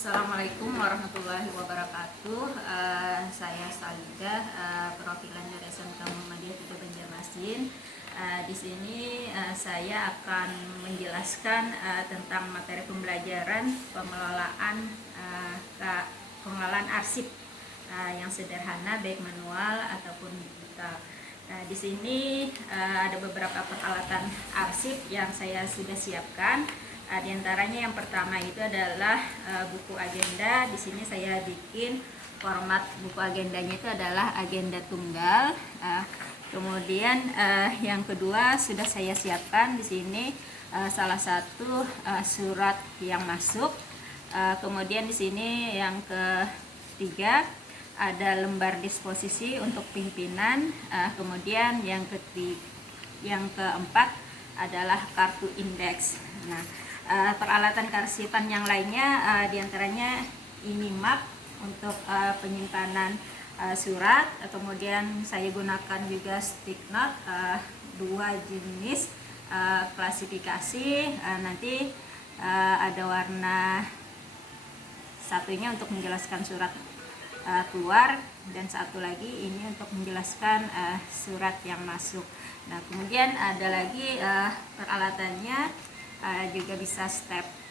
Assalamualaikum warahmatullahi wabarakatuh. Saya Salida, perwakilan dari SMK Muhammadiyah 3 Banjarmasin. Di sini saya akan menjelaskan tentang materi pembelajaran pengelolaan arsip yang sederhana, baik manual ataupun digital. Di sini ada beberapa peralatan arsip yang saya sudah siapkan. Di antaranya yang pertama itu adalah buku agenda. Di sini saya bikin format buku agendanya itu adalah agenda tunggal. Kemudian yang kedua sudah saya siapkan di sini salah satu surat yang masuk. Kemudian di sini yang ketiga ada lembar disposisi untuk pimpinan. Kemudian yang keempat adalah kartu indeks. Nah, peralatan kearsipan yang lainnya diantaranya ini map untuk penyimpanan surat. Kemudian saya gunakan juga stick note, dua jenis klasifikasi. Nanti ada warna satunya untuk menjelaskan surat keluar, dan satu lagi ini untuk menjelaskan surat yang masuk. Nah, kemudian ada lagi peralatannya juga bisa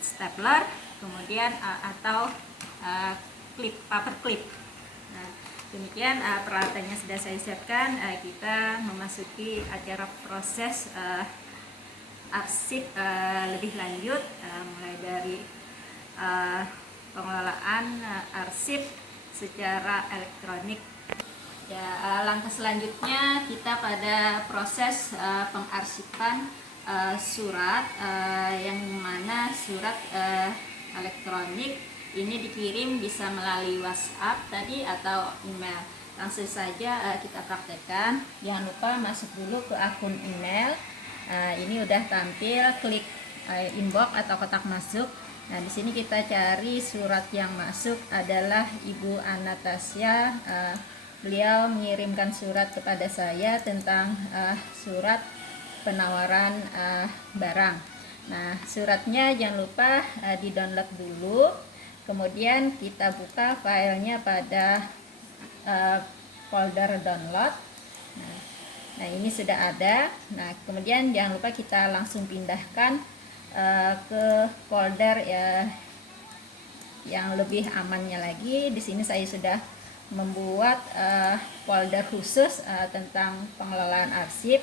stapler, kemudian atau paper clip. Nah, demikian peralatannya sudah saya siapkan. Kita memasuki acara proses arsip lebih lanjut, mulai dari pengelolaan arsip secara elektronik. Ya, langkah selanjutnya kita pada proses pengarsipan surat, yang mana surat elektronik ini dikirim bisa melalui WhatsApp tadi atau email. Langsung saja kita praktekkan. Jangan lupa masuk dulu ke akun email. Ini udah tampil, klik inbox atau kotak masuk. Nah, di sini kita cari surat yang masuk adalah Ibu Anastasia. Beliau mengirimkan surat kepada saya tentang surat penawaran barang. Nah, suratnya jangan lupa di-download dulu. Kemudian kita buka filenya pada folder download. Nah, ini sudah ada. Nah, kemudian jangan lupa kita langsung pindahkan ke folder yang lebih amannya lagi. Di sini saya sudah membuat folder khusus tentang pengelolaan arsip.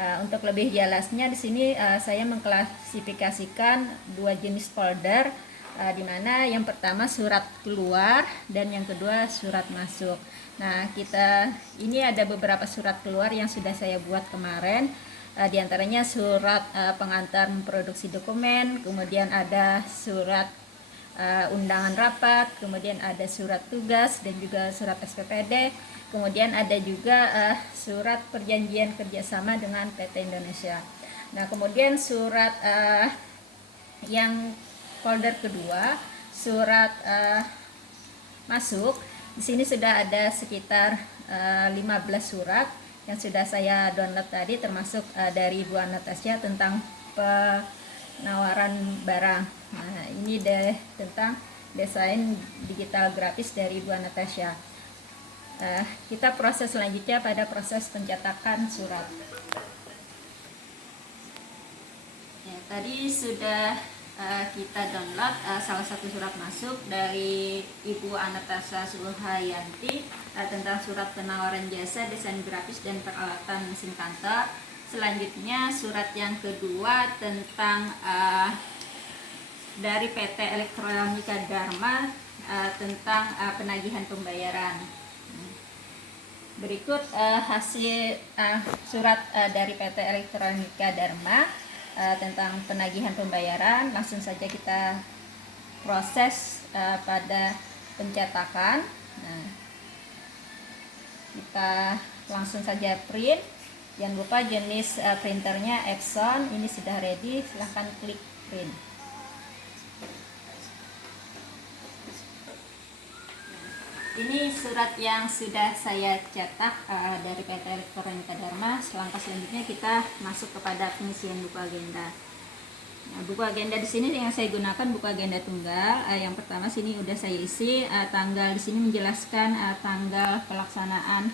Untuk lebih jelasnya di sini saya mengklasifikasikan dua jenis folder, di mana yang pertama surat keluar dan yang kedua surat masuk. Nah, ini ada beberapa surat keluar yang sudah saya buat kemarin. Di antaranya surat pengantar memproduksi dokumen, kemudian ada surat undangan rapat, kemudian ada surat tugas dan juga surat SPPD, kemudian ada juga surat perjanjian kerjasama dengan PT Indonesia. Nah, kemudian surat yang folder kedua, surat masuk. Di sini sudah ada sekitar 15 surat yang sudah saya download tadi, termasuk dari Bu Anastasia tentang penawaran barang. Nah, ini tentang desain digital grafis dari Bu Anastasia. Kita proses selanjutnya pada proses pencetakan surat. Ya, tadi sudah kita download salah satu surat masuk dari Ibu Anastasia Sulhayanti tentang surat penawaran jasa desain grafis dan peralatan mesin kantor. Selanjutnya surat yang kedua tentang dari PT Elektronika Dharma tentang penagihan pembayaran. Berikut hasil surat dari PT Elektronika Dharma tentang penagihan pembayaran. Langsung saja kita proses pada pencetakan. Nah, kita langsung saja print. Jangan lupa jenis printernya Epson. Ini sudah ready, silahkan klik print. Ini surat yang sudah saya cetak dari PT Elektronika Dharma. Langkah selanjutnya kita masuk kepada pengisian buku agenda. Nah, buku agenda di sini yang saya gunakan buku agenda tunggal. Yang pertama sini udah saya isi tanggal, di sini menjelaskan tanggal pelaksanaan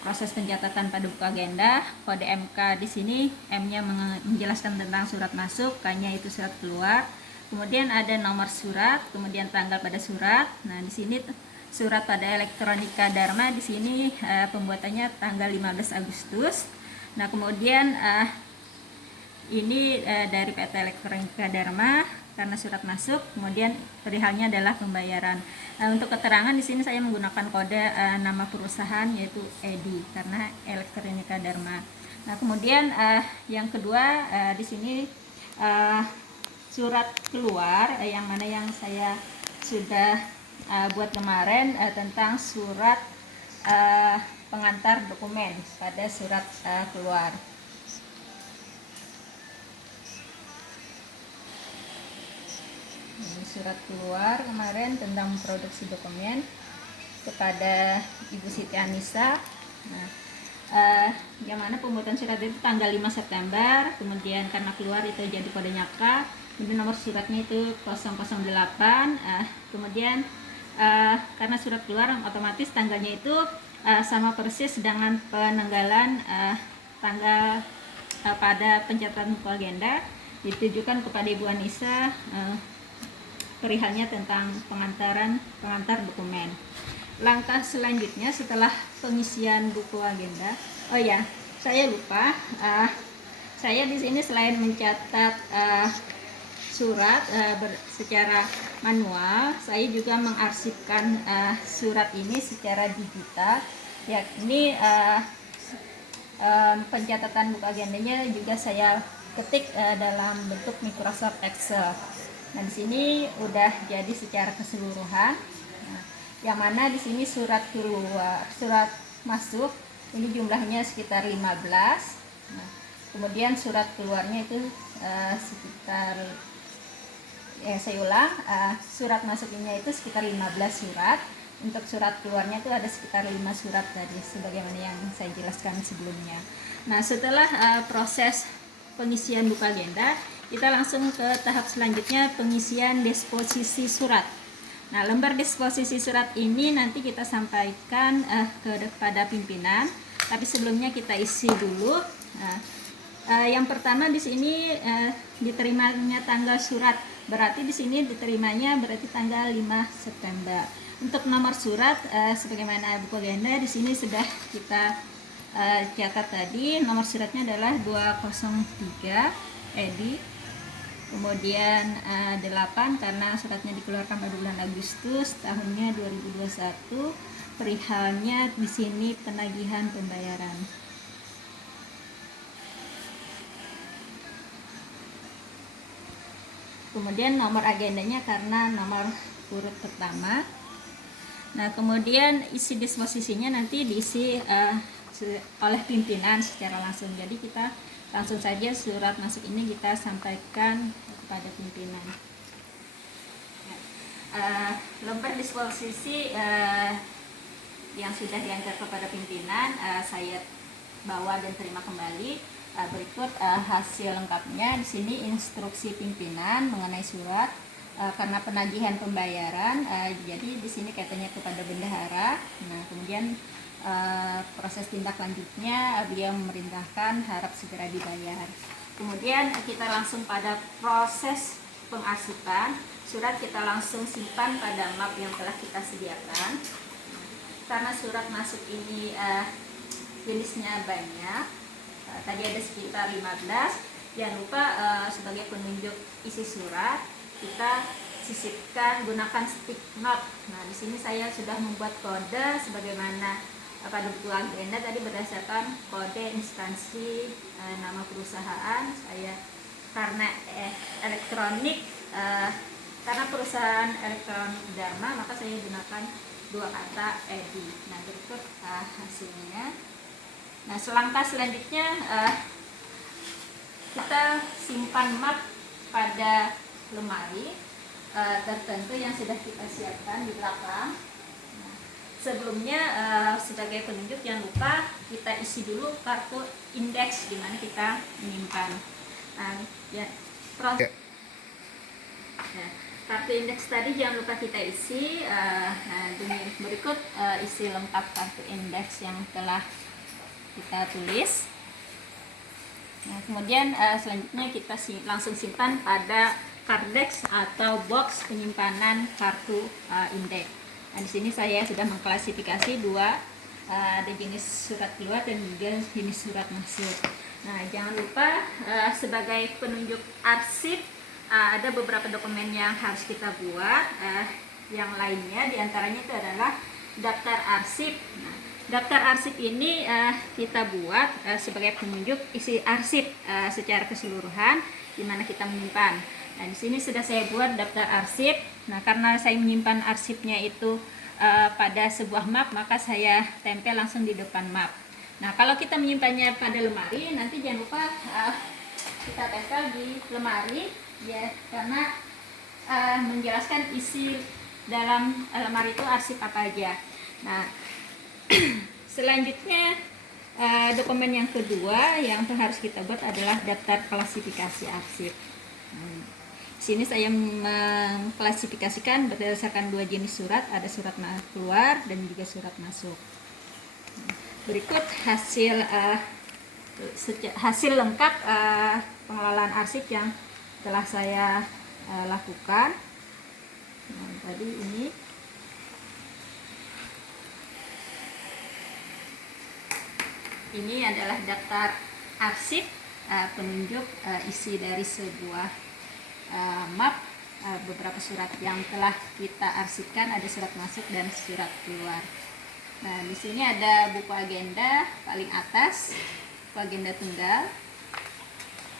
proses pencatatan pada buku agenda. Kode MK di sini, M-nya menjelaskan tentang surat masuk, K-nya itu surat keluar. Kemudian ada nomor surat, kemudian tanggal pada surat. Nah, di sini surat pada elektronika Dharma di sini pembuatannya tanggal 15 Agustus. Nah, kemudian ini dari PT Elektronika Dharma karena surat masuk, kemudian perihalnya adalah pembayaran. Nah, untuk keterangan di sini saya menggunakan kode nama perusahaan yaitu EDI karena Elektronika Dharma. Nah, kemudian yang kedua di sini surat keluar yang mana yang saya sudah buat kemarin tentang surat pengantar dokumen pada surat keluar. Ini surat keluar kemarin tentang produksi dokumen kepada Ibu Siti Anissa. Nah, yang mana pembuatan surat itu tanggal 5 September, kemudian karena keluar itu jadi kodenya K, kemudian nomor suratnya itu 008, kemudian karena surat keluar otomatis tanggalnya itu sama persis dengan penanggalan tanggal pada pencatatan buku agenda ditujukan kepada Ibu Anissa perihalnya tentang pengantar dokumen. Langkah selanjutnya setelah pengisian buku agenda, oh ya, saya lupa, saya di sini selain mencatat surat secara manual, saya juga mengarsipkan surat ini secara digital, yakni pencatatan buku agendanya juga saya ketik dalam bentuk Microsoft Excel. Nah, di sini udah jadi secara keseluruhan. Nah, yang mana di sini surat keluar, surat masuk ini jumlahnya sekitar 15. Nah, kemudian surat keluarnya itu sekitar saya ulang, surat masuknya itu sekitar 15 surat. Untuk surat keluarnya itu ada sekitar 5 surat tadi sebagaimana yang saya jelaskan sebelumnya. Nah, setelah proses pengisian buku agenda, kita langsung ke tahap selanjutnya, pengisian disposisi surat. Nah, lembar disposisi surat ini nanti kita sampaikan kepada pimpinan, tapi sebelumnya kita isi dulu. Yang pertama di sini diterimanya tanggal surat, berarti di sini diterimanya berarti tanggal 5 September. Untuk nomor surat sebagaimana buku agenda di sini sudah kita catat tadi, nomor suratnya adalah 203 EDI. Kemudian 8 karena suratnya dikeluarkan pada bulan Agustus tahunnya 2021. Perihalnya di sini penagihan pembayaran. Kemudian nomor agendanya karena nomor urut pertama. Nah, kemudian isi disposisinya nanti diisi oleh pimpinan secara langsung. Jadi kita langsung saja surat masuk ini kita sampaikan kepada pimpinan. Lembar disposisi yang sudah diantar kepada pimpinan saya bawa dan terima kembali. Berikut hasil lengkapnya. Di sini instruksi pimpinan mengenai surat karena penagihan pembayaran. Jadi di sini katanya kepada bendahara. Nah, kemudian proses tindak lanjutnya beliau memerintahkan harap segera dibayar. Kemudian kita langsung pada proses pengarsipan. Surat kita langsung simpan pada map yang telah kita sediakan. Karena surat masuk ini jenisnya banyak, tadi ada sekitar 15. Jangan lupa sebagai penunjuk isi surat kita sisipkan gunakan stick note. Nah, di sini saya sudah membuat kode sebagaimana pada buku agenda tadi berdasarkan kode instansi nama perusahaan. Saya karena elektronik karena perusahaan elektronik Dharma, maka saya gunakan 2 kata EDI. Nah, berikut hasilnya. Nah, selangkah selanjutnya kita simpan map pada lemari tertentu yang sudah kita siapkan di belakang. Sebelumnya sebagai penunjuk jangan lupa kita isi dulu kartu indeks di mana kita menyimpan. Nah, ya, proses. Nah, kartu indeks tadi jangan lupa kita isi. Nah, berikut isi lengkap kartu indeks yang telah kita tulis. Nah, kemudian selanjutnya kita langsung simpan pada kardex atau box penyimpanan kartu indeks. Nah, di sini saya sudah mengklasifikasi dua, ada jenis surat keluar dan juga jenis surat masuk. Nah, jangan lupa sebagai penunjuk arsip ada beberapa dokumen yang harus kita buat. Yang lainnya diantaranya itu adalah daftar arsip. Nah, daftar arsip ini kita buat sebagai penunjuk isi arsip secara keseluruhan di mana kita menyimpan. Nah, di sini sudah saya buat daftar arsip. Nah, karena saya menyimpan arsipnya itu pada sebuah map, maka saya tempel langsung di depan map. Nah, kalau kita menyimpannya pada lemari, nanti jangan lupa kita tempel di lemari, ya, karena menjelaskan isi dalam lemari itu arsip apa aja. Nah, selanjutnya dokumen yang kedua yang harus kita buat adalah daftar klasifikasi arsip. Di sini saya mengklasifikasikan berdasarkan dua jenis surat, ada surat keluar dan juga surat masuk. Berikut hasil lengkap pengelolaan arsip yang telah saya lakukan. Nah, tadi ini adalah daftar arsip penunjuk isi dari sebuah map, beberapa surat yang telah kita arsipkan, ada surat masuk dan surat keluar. Nah, di sini ada buku agenda paling atas, buku agenda tunggal.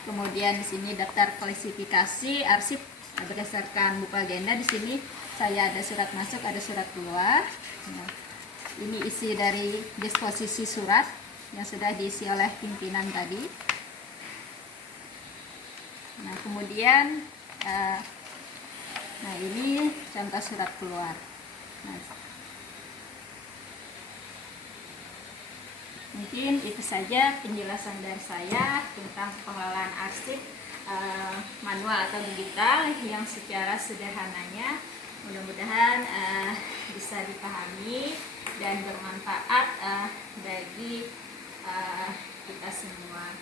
Kemudian di sini daftar klasifikasi arsip berdasarkan buku agenda. Di sini saya ada surat masuk, ada surat keluar. Nah, ini isi dari disposisi surat yang sudah diisi oleh pimpinan tadi. Nah, kemudian nah, ini contoh surat keluar. Nah, mungkin itu saja penjelasan dari saya tentang pengelolaan arsip manual atau digital yang secara sederhananya. Mudah-mudahan bisa dipahami dan bermanfaat bagi kita semua.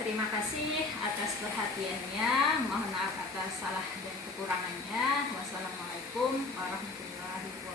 Terima kasih atas perhatiannya. Mohon maaf atas salah dan kekurangannya. Wassalamualaikum warahmatullahi wabarakatuh.